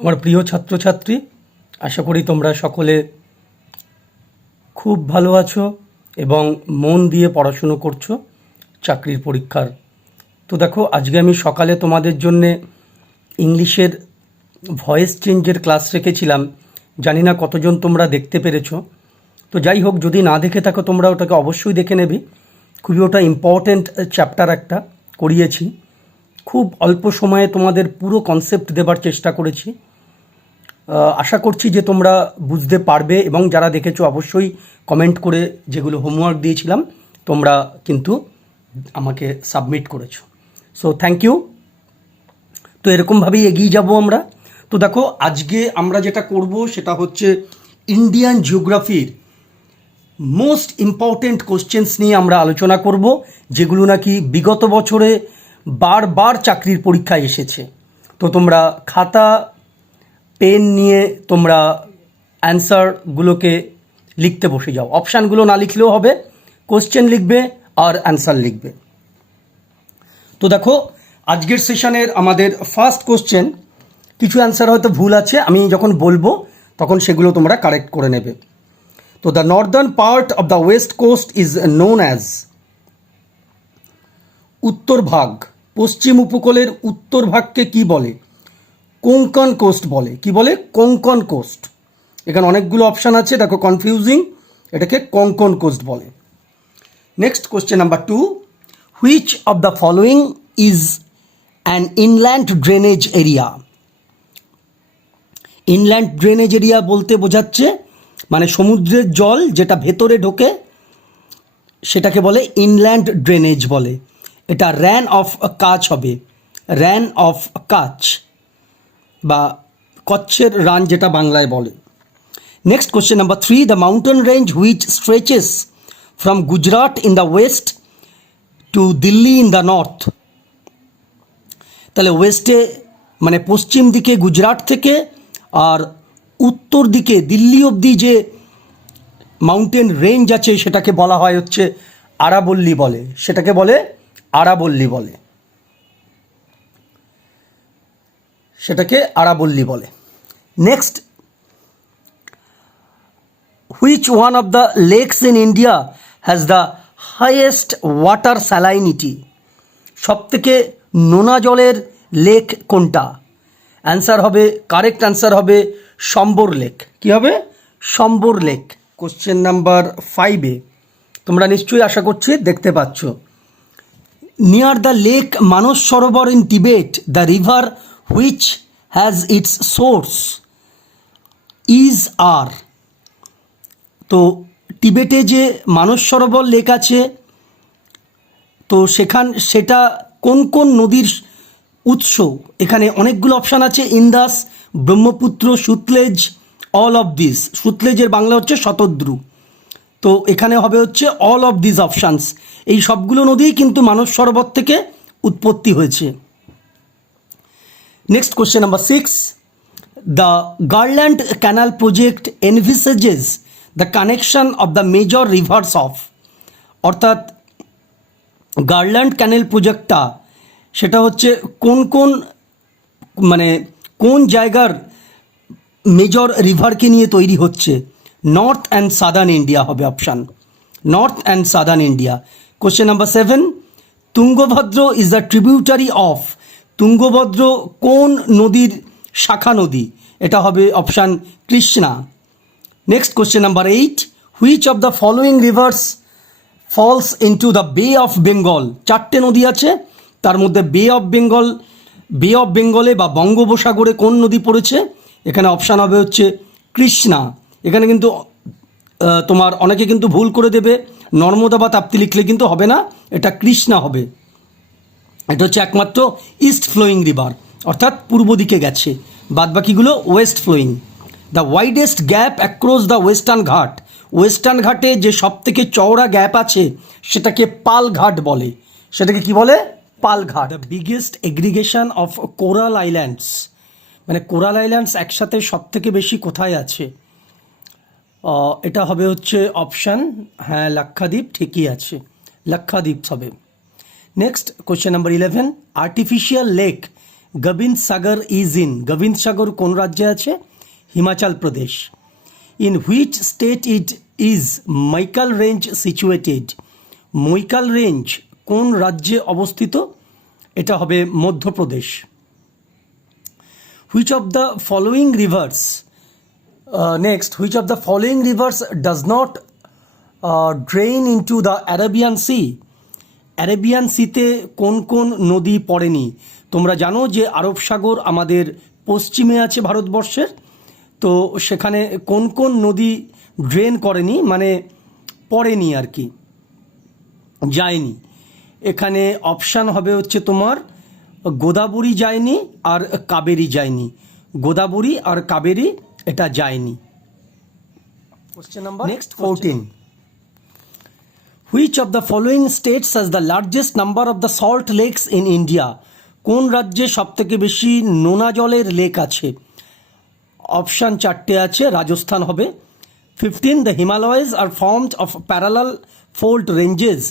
আমার প্রিয় ছাত্রছাত্রী, আশা করি তোমরা সকলে খুব ভালো আছো এবং মন দিয়ে পড়াশুনো করছো চাকরির পরীক্ষার। তো দেখো, আজকে আমি সকালে তোমাদের জন্যে ইংলিশের ভয়েস চেঞ্জের ক্লাস রেখেছিলাম। জানি না কতজন তোমরা দেখতে পেরেছো। তো যাই হোক, যদি না দেখে থাকো তোমরা ওটাকে অবশ্যই দেখে নেবে। খুবই ওটা ইম্পর্ট্যান্ট চ্যাপ্টার একটা করিয়েছি। খুব অল্প সময়ে তোমাদের পুরো কনসেপ্ট দেবার চেষ্টা করেছি। আশা করছি যে তোমরা বুঝতে পারবে, এবং যারা দেখেছো অবশ্যই কমেন্ট করে যেগুলো হোমওয়ার্ক দিয়েছিলাম তোমরা কিন্তু আমাকে সাবমিট করেছো। So thank you. তো এরকমভাবেই এগিয়ে যাব আমরা। তো দেখো, আজকে আমরা যেটা করব সেটা হচ্ছে ইন্ডিয়ান জিওগ্রাফির মোস্ট ইম্পর্টেন্ট কোশ্চেন্স নিয়ে আমরা আলোচনা করব, যেগুলো নাকি বিগত বছরে বারবার চাকরির পরীক্ষায় এসেছে। তো তোমরা খাতা পেন নিয়ে তোমরা অ্যান্সারগুলোকে লিখতে বসে যাও। অপশানগুলো না লিখলেও হবে, কোশ্চেন লিখবে আর অ্যান্সার লিখবে। তো দেখো, আজকের সেশনের আমাদের ফার্স্ট কোশ্চেন, কিছু অ্যান্সার হয়তো ভুল আছে, আমি যখন বলবো তখন সেগুলো তোমরা কারেক্ট করে নেবে। তো the northern part of the west coast is known as, উত্তর ভাগ, পশ্চিম উপকূলের উত্তর ভাগকে কি বলে? কোঙ্কন কোস্ট বলে। কি বলে? কোঙ্কন কোস্ট। এখানে অনেকগুলো অপশান আছে, দেখো কনফিউজিং, এটাকে কোঙ্কন কোস্ট বলে। Next question number 2, which of the following is an inland drainage area? Inland drainage area বলতে বোঝাচ্ছে মানে সমুদ্রের জল যেটা ভেতরে ঢোকে সেটাকে বলে ইনল্যান্ড ড্রেনেজ বলে। এটা র্যান অফ কাচ হবে, র্যান অফ কাচ বা কচ্ছের রান যেটা বাংলায় বলে। Next question number 3, the mountain range which stretches from Gujarat in the west to Delhi in the north. তাহলে ওয়েস্টে মানে পশ্চিম দিকে গুজরাট থেকে আর উত্তর দিকে দিল্লি অবধি যে মাউন্টেন রেঞ্জ আছে সেটাকে বলা হয় হচ্ছে আরাবল্লী বলে, সেটাকে বলে আরাবল্লী বলে, সেটাকে আরাবল্লী বলে। Next, which one of the lakes in India has the highest water salinity? সবথেকে নোনা জলের লেক কোনটা? অ্যান্সার হবে, কারেক্ট অ্যান্সার হবে সম্বর লেক। কী হবে? সম্বর লেক। কোশ্চেন নাম্বার 5-এ তোমরা নিশ্চয়ই আশা করছি দেখতে পাচ্ছ, near the lake Manas Sarovar in Tibet the river which has its source is আর। তো টিবেটে যে মানস সরোবর লেক আছে, তো সেটা কোন কোন নদীর উৎস? এখানে অনেকগুলো অপশান আছে, Indus, Brahmaputra, Sutlej, all of this. সুতলেজের বাংলা হচ্ছে শতদ্রু। তো এখানে হবে হচ্ছে অল অফ দিস অপশানস। এই সবগুলো নদীই কিন্তু মানস সরোবর থেকে উৎপত্তি হয়েছে। Next question number 6, the garland canal project envisages the connection of the major rivers of. অর্থাৎ গার্ল্যান্ড ক্যানেল প্রজেক্টটা সেটা হচ্ছে কোন কোন মানে কোন জায়গার মেজর রিভারকে নিয়ে তৈরি হচ্ছে? নর্থ অ্যান্ড সাদার্ন ইন্ডিয়া হবে option, north and southern India. Question number 7, Tungabhadra is the tributary of. Tungabhadra কোন নদীর শাখা নদী? এটা হবে option Krishna. Next question number 8, which of the following rivers falls into the bay of Bengal? 4টে নদী আছে, তার মধ্যে বে অফ বেঙ্গলে বা বঙ্গোপসাগরে কোন নদী পড়েছে? এখানে অপশান হবে হচ্ছে কৃষ্ণা। এখানে কিন্তু তোমার অনেকে কিন্তু ভুল করে দেবে, নর্মদা বা তাপ্তি লিখলে কিন্তু হবে না, এটা কৃষ্ণা হবে। এটা হচ্ছে একমাত্র ইস্ট ফ্লোয়িং রিভার, অর্থাৎ পূর্ব দিকে গেছে, বাদবাকিগুলো west flowing. The widest gap across the western Ghat. Western ঘাটে যে সবথেকে চওড়া গ্যাপ আছে সেটাকে পাল ঘাট বলে, সেটাকে কি বলে? পাল ঘাট। The biggest aggregation of coral islands, মানে কোরাল আইল্যান্ডস একসাথে সবথেকে বেশি কোথায় আছে? এটা হবে হচ্ছে অপশান, হ্যাঁ লাক্ষাদ্বীপ, ঠিকই আছে, লাক্ষাদ্বীপ হবে। Next question number 11, artificial lake Gobind Sagar is in, Gobind Sagar কোন রাজ্যে আছে? Himachal Pradesh. In which state it is Maikal range situated, Maikal range কোন রাজ্যে অবস্থিত? এটা হবে Madhya Pradesh. Which of the following rivers, next, which of the following rivers does not drain into the Arabian sea, অ্যারাবিয়ান সিতে কোন কোন নদী পড়েনি? তোমরা জানো যে আরব সাগর আমাদের পশ্চিমে আছে ভারতবর্ষের, তো সেখানে কোন কোন নদী ড্রেন করেনি, মানে পড়েনি আর কি, যায়নি? এখানে অপশান হবে হচ্ছে তোমার গোদাবরী যায়নি আর কাবেরী যায়নি, গোদাবরী আর কাবেরী এটা যায়নি। Question number next 14, which of the following states has the largest number of the salt lakes in India, কোন রাজ্যে সবথেকে বেশি নোনা জলের লেক আছে? অপশান চারটে আছে, রাজস্থান হবে। 15, the Himalayas are formed of parallel fold ranges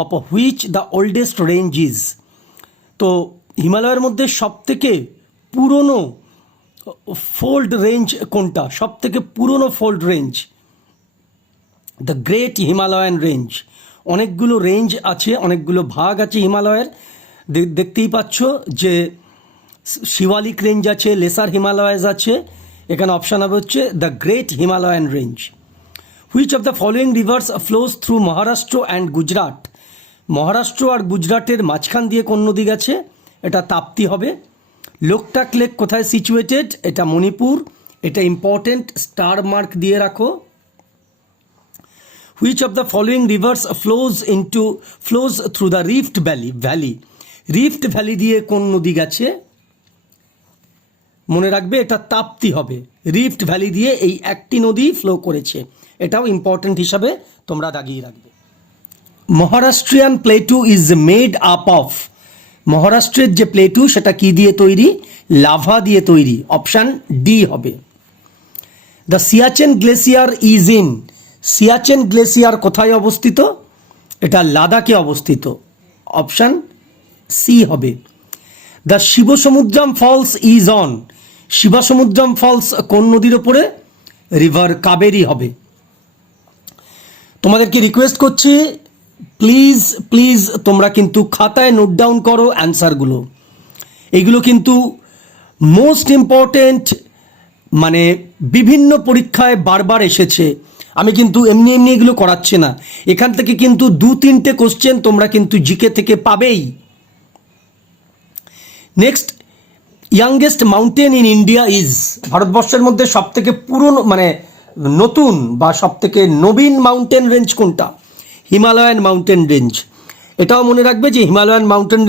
of which the oldest range is, তো হিমালয়ের মধ্যে সবথেকে পুরনো ফোল্ড রেঞ্জ কোনটা? সবথেকে পুরনো fold range the great Himalayan range. অনেকগুলো রেঞ্জ আছে, অনেকগুলো ভাগ আছে হিমালয়ের, দেখতেই পাচ্ছ যে শিওয়ালিক রেঞ্জ আছে, লেসার হিমালয়াস আছে, এখানে অপশান হবে হচ্ছে the great Himalayan range. Which of the following rivers flows through Maharashtra and Gujarat, Maharashtra আর গুজরাটের মাঝখান দিয়ে কোন নদী গেছে? এটা তাপ্তি হবে। লোকটাক লেক কোথায় সিচুয়েটেড? এটা মণিপুর, এটা ইম্পর্টেন্ট, স্টার মার্ক দিয়ে রাখো। Which of the following rivers flows through the rift valley, rift valley দিয়ে কোন নদী গেছে? মনে রাখবে এটা তাপ্তি হবে, রিফট ভ্যালি দিয়ে এই একটি নদী ফ্লো করেছে, এটাও ইম্পর্টেন্ট হিসাবে তোমরা দাগিয়ে রাখবে। Maharashtrian plateau is made up of, মহারাষ্ট্রের যে প্লেটু সেটা কি দিয়ে তৈরি? লাভা দিয়ে তৈরি, অপশান ডি হবে। The Siachen glacier is in, Siachen glacier কোথায় অবস্থিত? এটা লাদাখে অবস্থিত, অপশান সি হবে। The Shivasamudram falls is on, Shivasamudram falls কোন নদীর ওপরে? রিভার কাবেরী হবে। তোমাদেরকে রিকোয়েস্ট করছি প্লিজ প্লিজ তোমরা কিন্তু খাতায় নোট ডাউন করো অ্যান্সারগুলো, এগুলো কিন্তু মোস্ট ইম্পর্টেন্ট, মানে বিভিন্ন পরীক্ষায় বারবার এসেছে, আমি কিন্তু এমনি এমনি এগুলো করাচ্ছি না, এখান থেকে কিন্তু 2-3টে কোশ্চেন তোমরা কিন্তু জিকে থেকে পাবেই। Next, youngest mountain in India is, ভারতবর্ষের মধ্যে সবথেকে পুরনো মানে নতুন বা সবথেকে নবীন মাউন্টেন রেঞ্জ কোনটা? Himalayan mountain range. এটাও মনে রাখবে যে হিমালয়ান মাউন্টেন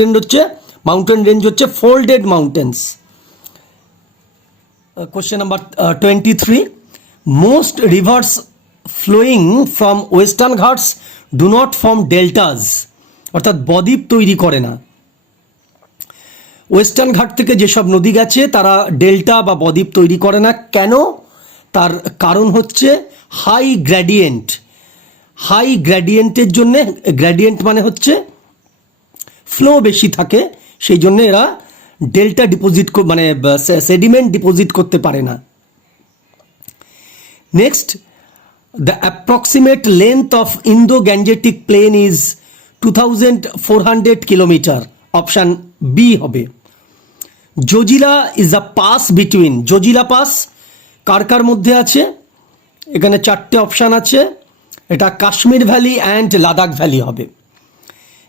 রেঞ্জ হচ্ছে folded mountains. Question number 23, most rivers flowing from western Ghats do not form deltas, অর্থাৎ বদ্বীপ তৈরি করে না। ওয়েস্টার্ন ঘাট থেকে যেসব নদী গেছে তারা ডেল্টা বা বদ্বীপ তৈরি করে না, কেন? তার কারণ হচ্ছে হাই গ্র্যাডিয়েন্ট, হাই গ্র্যাডিয়েন্টের জন্যে, গ্র্যাডিয়েন্ট মানে হচ্ছে ফ্লো বেশি থাকে, সেই জন্য এরা ডেল্টা ডিপোজিট মানে সেডিমেন্ট ডিপোজিট করতে পারে না। Next, the approximate length of Indo Gangetic plain is 2400 kilometre, option B হবে। Zojila is a pass between, Zojila pass কার কার মধ্যে আছে? এখানে 4টে অপশান আছে, এটা Kashmir valley and Ladakh valley হবে।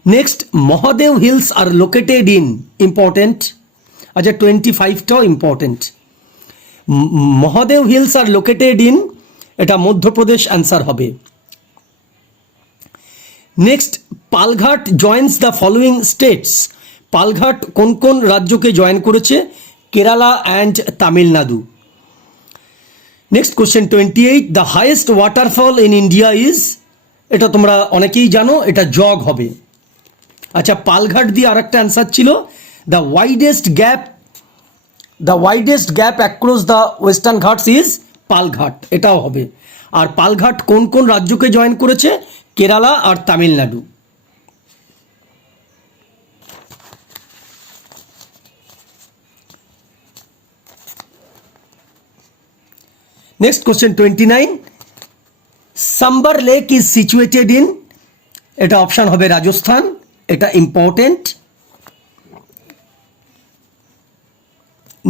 Next, Mahadev hills are located in, important, আচ্ছা 25টাও important. Mahadev hills are located in, এটা মধ্যপ্রদেশ অ্যান্সার হবে। Next, Palghat joins the following states, Palghat কোন কোন রাজ্যকে জয়েন করেছে? Kerala and Tamil Nadu. Next question 28, the highest waterfall in India is, এটা তোমরা অনেকেই জানো, এটা জগ হবে। আচ্ছা, পালঘাট দিয়ে আরেকটা অ্যান্সার ছিল the widest gap across the western Ghats is Palghat, এটাও হবে। আর পালঘাট কোন কোন রাজ্যকে জয়েন করেছে? কেরালা আর Tamil Nadu. Next question 29, Sambhar lake is situated in, এটা অপশান হবে রাজস্থান, এটা important.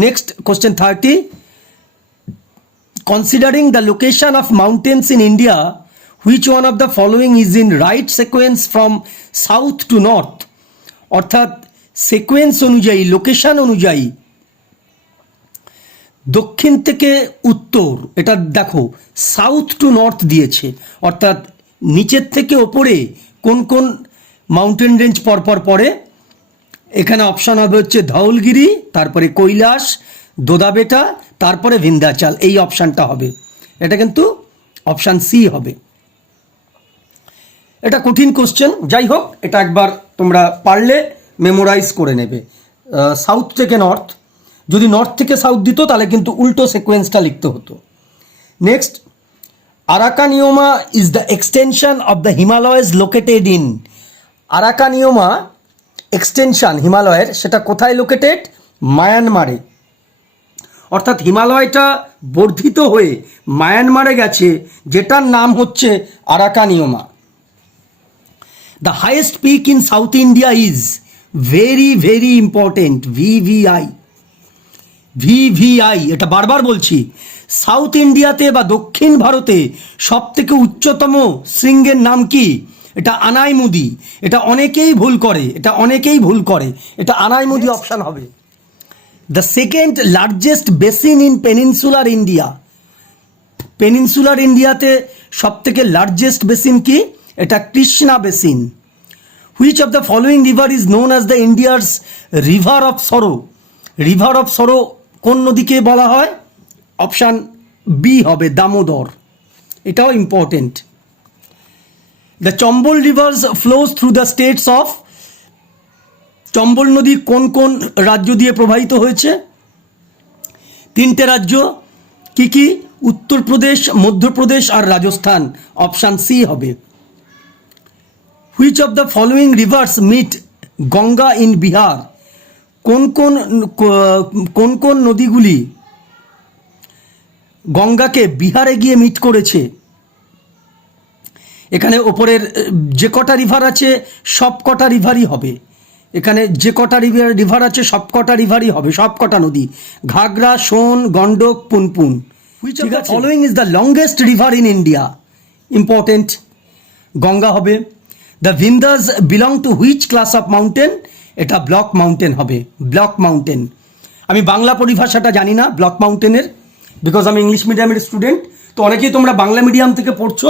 Next question 30, considering the location of mountains in India, which one of the following is in right sequence from south to north, অর্থাৎ sequence অনুযায়ী, location অনুযায়ী দক্ষিণ থেকে উত্তর, এটা দেখো সাউথ টু নর্থ দিয়েছে, অর্থাৎ নিচের থেকে ওপরে কোন কোন মাউন্টেন রেঞ্জ পরপর পড়ে। এখানে অপশান হবে হচ্ছে ধৌলগিরি, তারপরে কৈলাস, দোদাবেটা, তারপরে ভিন্ধ্যাচল, এই অপশানটা হবে। এটা কিন্তু অপশান সি হবে। এটা কঠিন কোশ্চেন, যাই হোক এটা একবার তোমরা পারলে মেমোরাইজ করে নেবে। সাউথ থেকে নর্থ, যদি নর্থ থেকে সাউথ দিত তাহলে কিন্তু উল্টো সিকোয়েন্সটা লিখতে হতো। Next, Arakan Yoma is the extension of the Himalayas located in, Arakan Yoma extension হিমালয়ের, সেটা কোথায় লোকেটেড? মায়ানমারে, অর্থাৎ হিমালয়টা বর্ধিত হয়ে মায়ানমারে গেছে, যেটার নাম হচ্ছে Arakan Yoma. The highest peak in south India is, very very important, VVI, VVI, এটা বারবার বলছি। সাউথ ইন্ডিয়াতে বা দক্ষিণ ভারতে সব থেকে উচ্চতম শৃঙ্গের নাম কি? এটা আনাইমুদি। এটা অনেকেই ভুল করে, এটা আনাইমুদি অপশান হবে। The second largest basin in peninsular India, peninsular ইন্ডিয়াতে সব থেকে লার্জেস্ট বেসিন কি? এটা Krishna basin. Which of the following river is known as the India's river of sorrow, river of sorrow কোন নদীকে বলা হয়? অপশান বি হবে দামোদর, এটাও important. The Chambal rivers flows through the states of, Chambal নদী কোন কোন রাজ্য দিয়ে প্রবাহিত হয়েছে? তিনটে রাজ্য, কি কি? উত্তরপ্রদেশ, মধ্যপ্রদেশ আর রাজস্থান, অপশান সি হবে। Which of the following rivers meet Ganga in Bihar, কোন কোন নদীগুলি গঙ্গাকে বিহারে গিয়ে মিট করেছে? এখানে ওপরের যে কটা রিভার আছে সব কটা রিভারই হবে, এখানে যে কটা রিভার আছে সব কটা রিভারই হবে, সব কটা নদী, Ghaghara, Son, Gandak, Punpun. Which of the following is the longest river in India? Important, Ganga হবে। The Vindhyas belong to which class of mountain? এটা ব্লক মাউন্টেন হবে, ব্লক মাউন্টেন। আমি বাংলা পরিভাষাটা জানি না ব্লক মাউন্টেনের, বিকজ আমি ইংলিশ মিডিয়ামের স্টুডেন্ট, তো অনেকেই তোমরা বাংলা মিডিয়াম থেকে পড়ছো,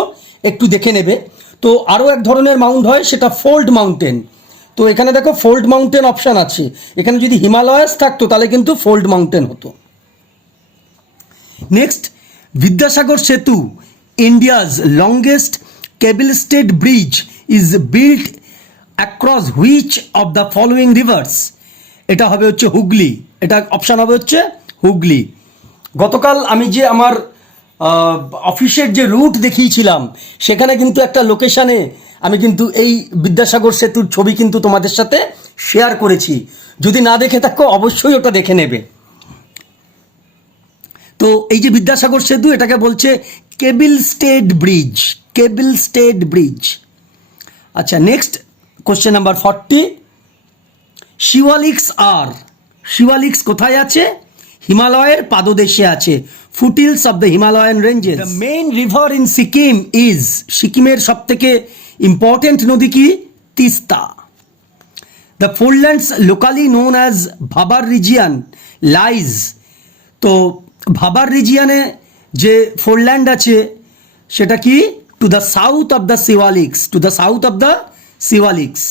একটু দেখে নেবে। তো আরও এক ধরনের মাউন্ট হয়, সেটা ফোল্ড মাউন্টেন। তো এখানে দেখো ফোল্ড মাউন্টেন অপশান আছে, এখানে যদি হিমালয়াস থাকতো তাহলে কিন্তু ফোল্ড মাউন্টেন হতো। Next, Vidyasagar Setu, India's longest cable stayed bridge, is built across which of the following rivers? এটা হবে হচ্ছে হুগলি, এটা অপশান হবে হচ্ছে হুগলি। গতকাল আমি যে আমার অফিসের যে রুট দেখিয়েছিলাম, সেখানে কিন্তু একটা লোকেশানে আমি কিন্তু এই বিদ্যাসাগর সেতুর ছবি কিন্তু তোমাদের সাথে শেয়ার করেছি, যদি না দেখে থাকো অবশ্যই ওটা দেখে নেবে। তো এই যে বিদ্যাসাগর সেতু, এটাকে বলছে cable stayed bridge, cable stayed bridge. আচ্ছা, next question number 40, Shivaliks are, Shivaliks কোথায় আছে? হিমালয়ের পাদদেশে আছে, foothills of the Himalayan ranges. The main river in Sikkim is, সিকিমের সব থেকে ইম্পর্টেন্ট নদী কি? Teesta. The foldlands locally known as Bhabar region lies, তো ভাবার রিজিয়ানে যে ফোল্ডল্যান্ড আছে সেটা কি? To the south of the Shivaliks, to the south of the Shivaliks.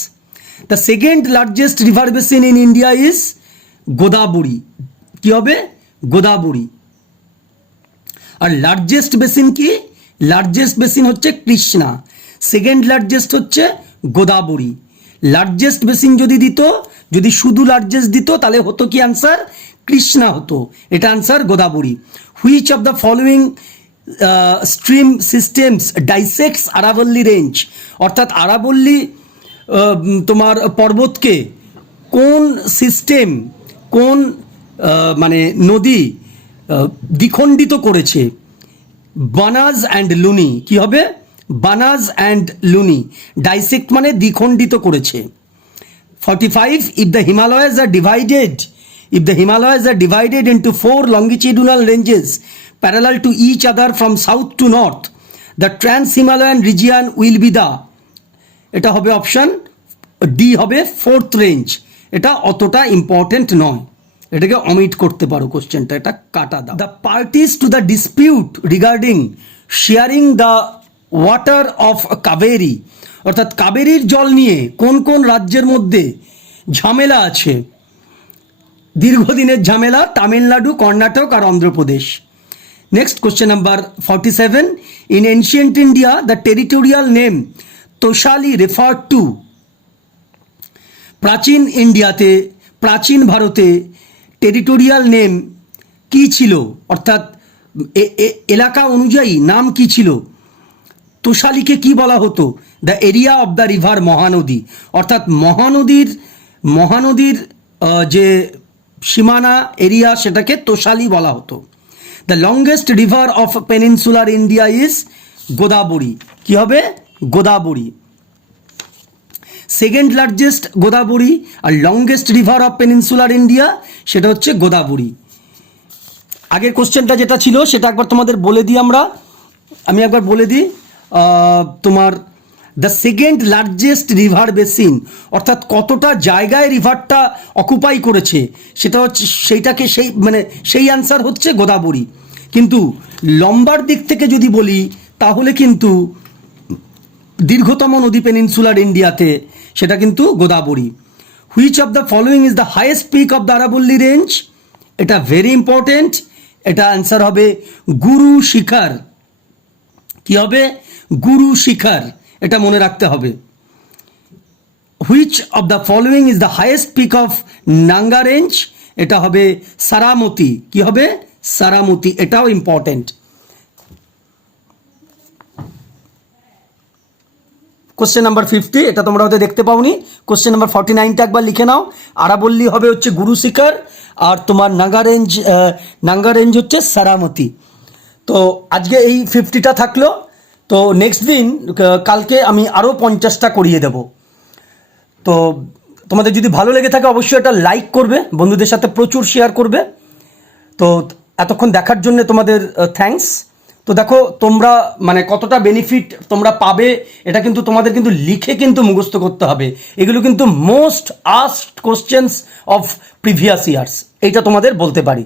The second largest river basin in India is Godavari, কি হবে? গোদাবরী। আর লার্জেস্ট বেসিন কি? লার্জেস্ট বেসিন হচ্ছে কৃষ্ণা, সেকেন্ড লার্জেস্ট হচ্ছে গোদাবরী। লার্জেস্ট বেসিন যদি দিত, যদি শুধু লার্জেস্ট দিত তাহলে হতো কি আনসার? কৃষ্ণা হতো, এটা answer Godavari. Which of the following stream systems dissects আরাবল্লী রেঞ্জ, অর্থাৎ আরাবল্লী তোমার পর্বতকে কোন সিস্টেম, কোন মানে নদী দ্বিখণ্ডিত করেছে? বানাজ অ্যান্ড লুনি, কি হবে? বানাজ অ্যান্ড লুনি, ডাইসেক্ট মানে দ্বিখণ্ডিত করেছে। 45, if the Himalayas are divided into 4 longitudinal ranges parallel to each other from south to north, the Trans-Himalayan region will be the, এটা হবে অপশন ডি, হবে 4th রেঞ্জ। এটা অতটা ইম্পর্টেন্ট নয়, এটাকে অমিট করতে পারো কোশ্চেনটা, এটা কাটা দাও। The parties to the dispute regarding sharing the water of Kaveri, অর্থাৎ কাবেরীর জল নিয়ে কোন কোন রাজ্যের মধ্যে ঝামেলা আছে? দীর্ঘদিনের ঝামেলা তামিলনাড়ু, কর্ণাটক আর Andhra Pradesh. Next question number 47, in ancient India the territorial name Toshali referred to, প্রাচীন ইন্ডিয়াতে, প্রাচীন ভারতে টেরিটোরিয়াল নেম কি ছিল, অর্থাৎ এলাকা অনুযায়ী নাম কি ছিল? তোষালিকে কি বলা হতো? The area of the river Mahanadi, অর্থাৎ মহানদীর যে সীমানা এরিয়া সেটাকে তোষালি বলা হতো। The longest river of peninsular India is Godavari, কি হবে? গোদাবরী। সেকেন্ড লার্জেস্ট গোদাবরী, আর longest river of peninsular India সেটা হচ্ছে গোদাবরী। আগের কোশ্চেনটা যেটা ছিল সেটা একবার তোমাদের বলে দিই, আমি একবার বলে দিই। তোমার the second largest river basin, অর্থাৎ কতটা জায়গায় রিভারটা অকুপাই করেছে সেটা হচ্ছে, সেইটাকে সেই অ্যান্সার হচ্ছে গোদাবরী। কিন্তু লম্বার দিক থেকে যদি বলি তাহলে কিন্তু দীর্ঘতম নদী পেনিনসুলার ইন্ডিয়াতে সেটা কিন্তু Godavari. Which of the following is the highest peak of the আরাবল্লী রেঞ্জ, এটা ভেরি ইম্পর্টেন্ট, এটা অ্যান্সার হবে গুরু শিখর, কি হবে? গুরু শিখর, এটা মনে রাখতে হবে। Which of the following is the highest peak of Nanga range, এটা হবে সারামতি, কি হবে? সারামতি, এটাও ইম্পর্টেন্ট। কোশ্চেন নাম্বার 50, এটা তোমরা হয়তো দেখতে পাওনি। কোশ্চেন নাম্বার 49টা একবার লিখে নাও। আরাবল্লী হবে হচ্ছে গুরু শিখর, আর তোমার নাঙ্গা রেঞ্জ হচ্ছে সারামতি। তো আজকে এই 50টা থাকলো। তো নেক্সট দিন কালকে আমি আরও 50টা করিয়ে দেব। তো তোমাদের যদি ভালো লেগে থাকে অবশ্যই এটা লাইক করবে, বন্ধুদের সাথে প্রচুর শেয়ার করবে। তো এতক্ষণ দেখার জন্য তোমাদের থ্যাঙ্কস। তো দেখো তোমরা কতটা বেনিফিট তোমরা পাবে, এটা কিন্তু তোমাদের কিন্তু লিখে কিন্তু মুখস্থ করতে হবে। এগুলো কিন্তু most asked questions of previous years, এইটা তোমাদের বলতে পারি।